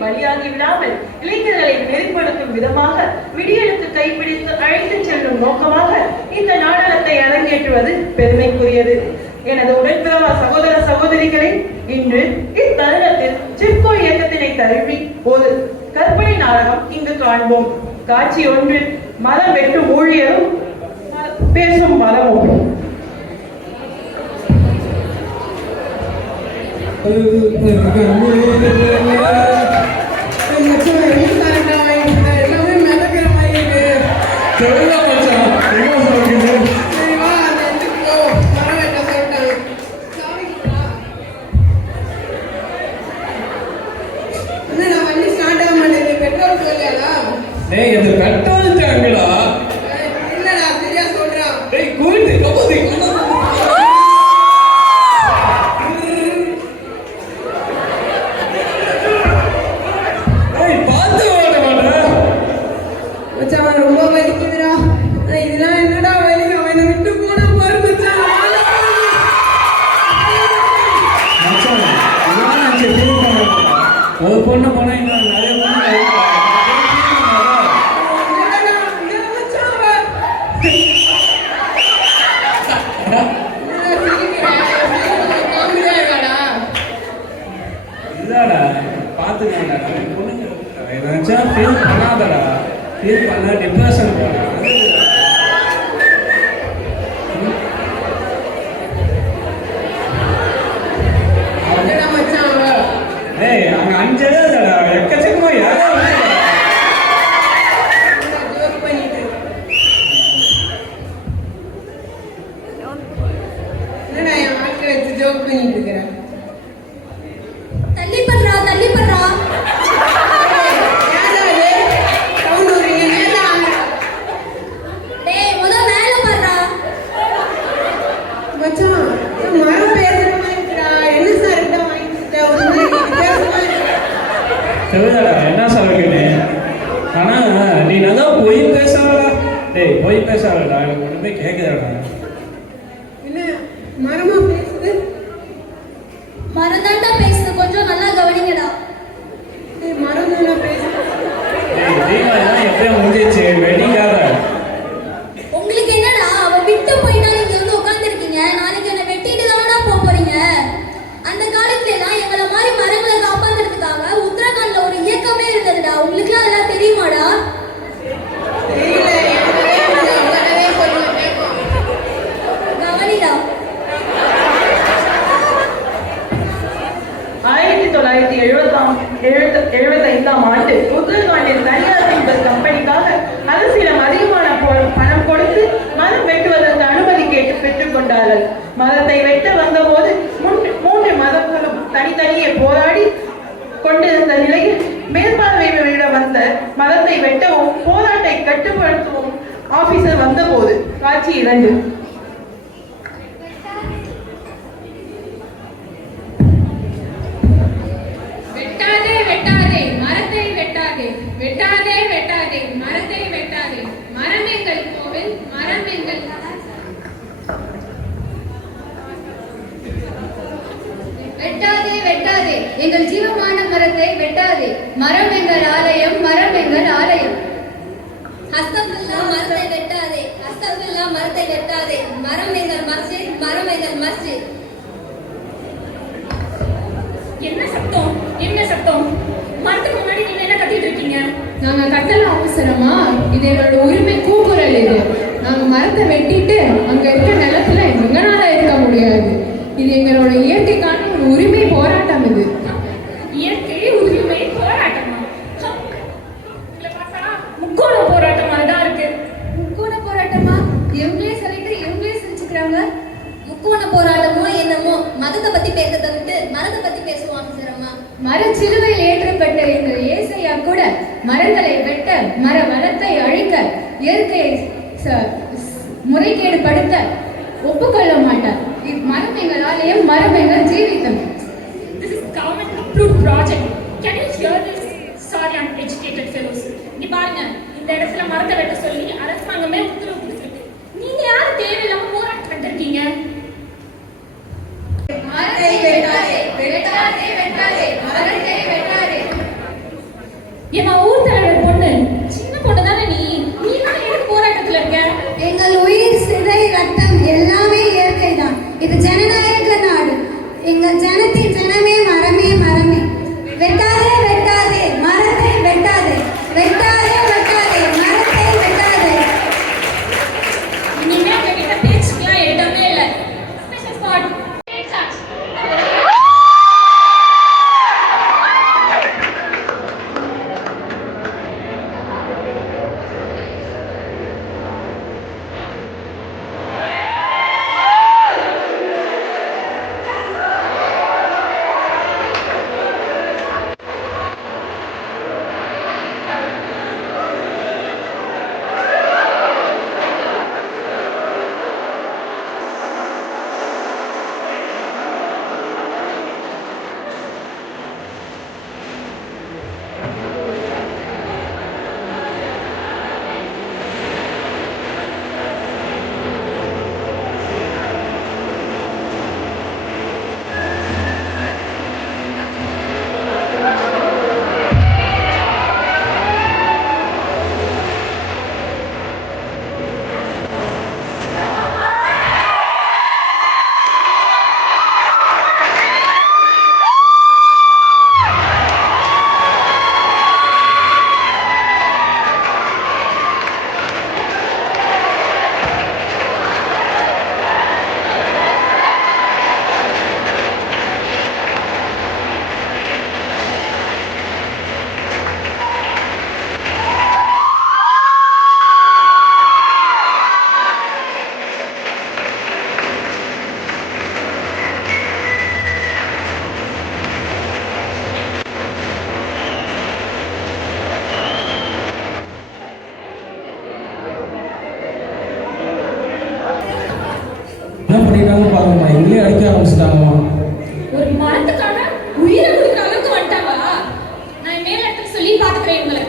பலியாகி விடாமல் இளைஞர்களை நெறிப்படுத்தும் விதமாக விடியலுக்கு கைப்பிடித்து அழைத்து செல்லும் நோக்கமாக இந்த நாடகத்தை அரங்கேற்றுவது பெருமைக்குரியது. எனது உடன்பிறவா சகோதர சகோதரிகளை, இன்று இத்தருணத்தில் சிற்கோ இயக்கத்தினை தழுவி ஒரு கற்பனை நாடகம் இங்கு காண்போம். காட்சி ஒன்று, மரம் வெட்டும் ஊழியரும் பேசும் மரமும். என்ன சொல்றீங்க? ஆனா நீ நல்லா போய் பேசாதடா. டேய் போய் பேசாதடா, எனக்கு ஒண்ணுமே கேக்குதடா. என்ன மரமா பேசுது? மரந்தாண்டா பேசுது, கொஞ்சம் நல்லா கவனிங்கடா. டேய் மரம் தான பேசுது. டேய் தீபாவளி எப்பவே முடிஞ்சிச்சு, வெடிக்காத. உங்களுக்கு என்னடா, அவ விட்டு போயிட்டா நீங்க வந்து உட்கார்ந்திருக்கீங்க. நாளைக்கு என்ன வெட்டிட்டு தானடா போறீங்க. அந்த காலத்துல எல்லாம் எங்கள மாதிரி மரங்களை காப்பாத்துறதுக்காக உத்தரகாண்ட்ல ஒரு இயக்கமே இருந்ததுடா. உங்களுக்கு அதெல்லாம் தெரியுமாடா? தெரியல, என்னவே சொல்லுங்க கேட்கும். கவனிடா. 1975ஆம் ஆண்டு உத்தரகாண்டில் தனியார் டிம்பர் கம்பெனிக்காக அரசிடம் அதிகமான பணம் கொடுத்து மரம் வெட்டுவதற்கு அனுமதி கேட்டு பெற்றுக் கொண்டார்கள். மரத்தை வெட்ட வந்தபோது மூன்று மதங்களும் தனித்தனியே போராடி கொண்டிருந்த நிலையில் மேற்பார்வையிட வந்த மரத்தை வெட்டவும் போராட்டை கட்டுப்படுத்தவும் ஆபீசர் வந்தபோது. காட்சி 2. வெட்டாதே வெட்டாதே மரத்தை வெட்டாதே, வெட்டாதே வெட்டாதே மரத்தை வெட்டாதே, மரம் எங்கள் கோவில், மரம் எங்கள் வெட்டாதே வெட்டாதே எங்கள் ஜீவமான மரத்தை வெட்டாதே, மரம் எங்கள் ஆலயம், மரம் எங்கள் ஆலயம். அஸ்தபில்லா மரத்தை வெட்டாதே, அஸ்தபில்லா மரத்தை வெட்டாதே, மரம் எங்கள் மஸ்ஜித், மரம் எங்கள் மஸ்ஜித். என்ன சத்தம், என்ன சத்தம்? மரத்துக்கு முன்னாடி நீங்க என்ன கத்திட்டு இருக்கீங்க? நாங்க கத்தல அவசரமா, இது எங்களோட உரிமை கூக்குரல். இது நாங்க மரத்தை வெட்டிட்டு அங்க இருக்க நிலத்துல எங்கனால இருக்க முடியாது. இது எங்களோட இயற்கைக்கான ஒரு உரிமை போராட்டம். இது இயற்கை உரிமை போராட்டமா? முக்கோண போராட்டம் மாதிரிதான் இருக்கு. முக்கோண போராட்டமா? இவங்களே சொல்லிட்டு இவங்களே செஞ்சுக்கிறாங்க. முக்கோண போராட்டமோ என்னமோ, மதத்தை பத்தி பேசுறதை விட்டு மரத்தை பத்தி பேசுவாங்க. மரச்சிலுவையில் ஏற்றப்பட்ட எங்கள் ஏசையா கூட மரங்களை வெட்ட, மர வளத்தை அழிக்க, இயற்கையை முறைகேடு படுத்த ஒப்புக்கொள்ள மாட்டார். மரம் எங்கள் ஆலயம், மரம் எங்கள் Jeevitham. This is government approved project. Can you hear this? Sorry, uneducated fellows. நீ பாருங்க, இந்த இடத்துல மரத்தை வெட்ட சொல்லி அரசாங்கமே உத்தரவு கொடுத்திருக்கு. நீங்க யாரு தேவையில்லாம போராட்டம் பண்ணிருக்கீங்க? மரத்தை வெட்டாதே, வெட்டாதே வெட்டாதே, மரத்தை வெட்டாதே. என்ன பண்ணிட்டாங்க பாருங்கம்மா, எங்களே அடிக்க ஆரம்பிச்சிட்டாங்கம்மா. ஒரு மரத்துக்காக உயிரை கொடுக்குற அளவுக்கு வந்துட்டாங்களா? நான் மேல இடத்துல சொல்லி பாத்துக்கிறேன் உங்களை.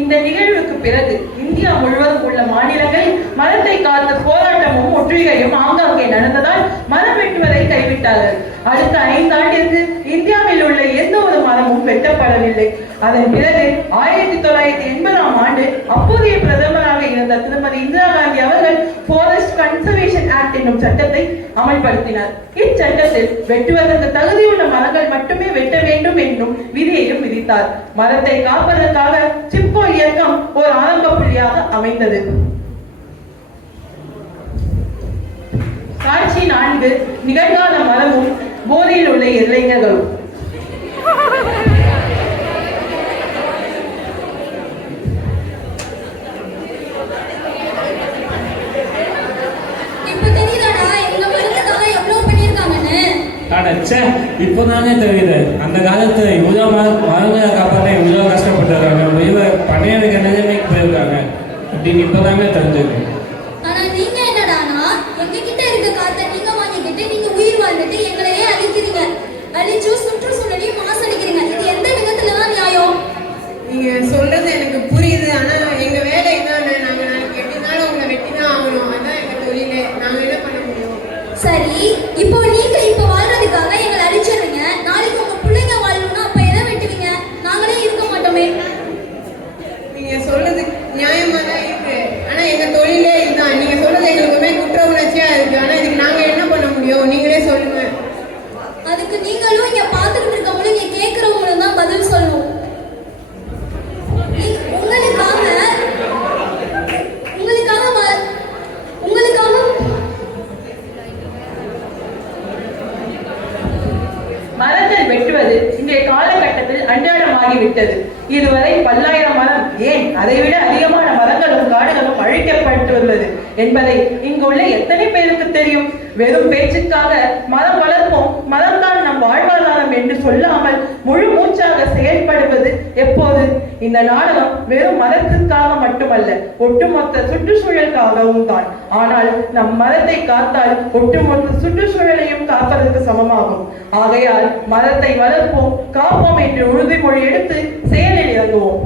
இந்த நிகழ்வுக்கு பிறகு இந்தியா முழுவதும் உள்ள மாநிலங்களில் மரத்தை காத்து போராட்டமும் முற்றுகையும் ஆங்காங்கே நடந்ததால் மரம் வெட்டுவதை கைவிட்டார்கள். அடுத்த 5 ஆண்டிற்கு இந்தியாவில் உள்ள எந்த ஒரு மரமும் வெட்டப்படவில்லை. அதன் பிறகு 1980ஆம் ஆண்டு அப்போதைய பிரதமராக இருந்த திருமதி இந்திரா காந்தி அவர்கள் ஃபாரஸ்ட் கன்சர்வேஷன் ஆக்ட் என்னும் சட்டத்தை அமல்படுத்தினார். இச்சட்டத்தில் வெட்டுவதற்கு தகுதியுள்ள மரங்கள் மட்டுமே வெட்ட வேண்டும் என்னும் விதியையும் விதித்தார். மரத்தை காப்பதற்காக சிப்கோ இயக்கம் ஒரு ஆரம்ப புள்ளியாக அமைந்தது. காட்சி 4 நிகழ்கால மரமும் போதையில் உள்ள இளைஞர்களும். இப்ப தெரியுதாடா எங்க மரத்துக்காக எவ்வளவு பண்ணிருக்காங்கன்னு. அடச்சே, இப்போதானே தெரியுது. அந்த காலத்து இவ்வளோ மரங்களை காப்பாற்ற இவ்வளோ கஷ்டப்பட்டுருக்காங்க, இவ்வளோ பணையனுக்கு நிலைமைக்கு போயிருக்காங்க அப்படின்னு இப்போதாங்க தெரிஞ்சுது. ஆனா நீங்க என்னடானா எங்க கிட்ட இருக்க காத்தை நீங்க வாங்கிக்கிட்டு நீங்க உயிர் வாழ்ந்துட்டு எங்களையே அழிக்கிறீங்க. அழிச்சு சுற்றுச்சூழலையும் மாசடிக்கிறீங்க. இது எந்த விதத்துல தான் நியாயம்? நீங்க சொல்றது எனக்கு புரியுது. ஆனா எங்க வேலை இதானே. நாங்க நாளைக்கு எப்படினாலும் உங்களை வெட்டிதான் ஆகணும். அதான் எங்க தொழிலே. நாங்க என்ன பண்ண முடியும்? சரி, இப்போ நீங்க இப்ப வாழ்றதுக்காக எங்களை அழிச்சிடுறீங்க. நாளைக்கு உங்க பிள்ளைங்க வாழணும்னா அப்ப எதை வெட்டுவீங்க? நாங்களே இருக்க மாட்டோமே. நீங்க சொல்றது நியாயமா தான் இருக்கு. ஆனா எங்க தொழிலே இதுதான். நீங்க சொல்றது எங்களுக்குமே குற்ற உணர்ச்சியா இருக்கு. ஆனா இதுக்கு நாங்க என்ன பண்ண முடியும்? நீங்களே சொல்லுங்க. அதுக்கு நீங்களும் இங்க பாத்துக்கிட்டு இருக்கவங்களும் இங்க கேட்கறவங்களும் தான் பதில் சொல்லணும். உங்களுக்காக மரங்கள் வெட்டுவது இன்றைய காலகட்டத்தில் அன்றாடமாகிவிட்டது. இதுவரை பல்லாயிரம் மரம், ஏன் அதைவிட அதிகமான மரங்களும் காடுகளும் அழிக்கப்பட்டுள்ளது என்பதை இங்குள்ள எத்தனை பேருக்கு தெரியும்? வெறும் பேச்சுக்காக மரம் வளர்ப்போம், மரம் தான் நம் வாழ்வாதாரம் என்று சொல்லாமல் முழு மூச்சாக செயல்படுவது எப்போது? இந்த நாடகம் வெறும் மரத்திற்காக மட்டுமல்ல, ஒட்டுமொத்த சுற்றுச்சூழலுக்காகவும் தான். ஆனால் நம் மரத்தை காத்தால் ஒட்டுமொத்த சுற்றுச்சூழலையும் காப்பதற்கு சமமாகும். ஆகையால் மரத்தை வளர்ப்போம், காப்போம் என்று உறுதிமொழி எடுத்து செயலில் இறங்குவோம்.